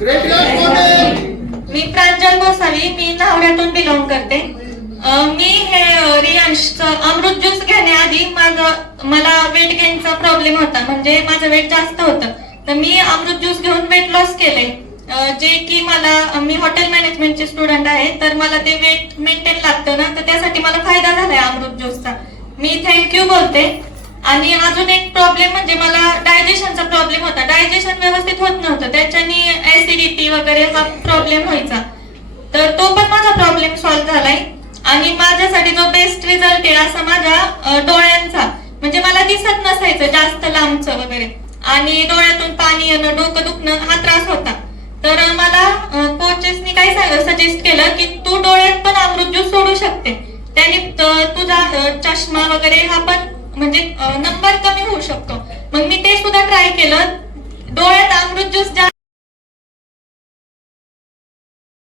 मी प्रांजल गोसावी, मी नावड्यातून belong करते. मी हे रियांशचं अमृत juice घेण्याआधी मला वेट गेनचा प्रॉब्लेम होता, म्हणजे माझं वेट जास्त होतं. तर मी अमृत ज्यूस घेऊन वेट लॉस केले, जे की मी हॉटेल मॅनेजमेंटचे स्टुडंट आहे, तर मला ते वेट मेंटेन लागतं ना, तर त्यासाठी मला फायदा झालाय अमृत ज्यूसचा. मी थँक्यू बोलते. आणि अजून एक प्रॉब्लेम म्हणजे मला डायजेशनचा प्रॉब्लेम होता, डायजेशन व्यवस्थित होत नव्हतं, त्याच्यानी ऍसिडिटी वगैरे हा प्रॉब्लेम व्हायचा. तर तो पण माझा प्रॉब्लेम सॉल्व्ह झालाय. आणि माझ्यासाठी जो बेस्ट रिझल्ट आहे असा माझ्या डोळ्यांचा, म्हणजे मला दिसत नसायचं जास्त लांबचं वगैरे, आणि डोळ्यातून पाणी येणं, डोकं दुखणं हा त्रास होता. तर मला कोचेसनी काय सजेस्ट केलं की तू डोळ्यात पण अमृत ज्यूस सोडू शकते, त्याने तुझा चष्मा वगैरे हा पण म्हणजे नंबर कमी होऊ शकतो. मग मी ते सुद्धा ट्राय केलं. डोळ्यात अमृत ज्यूस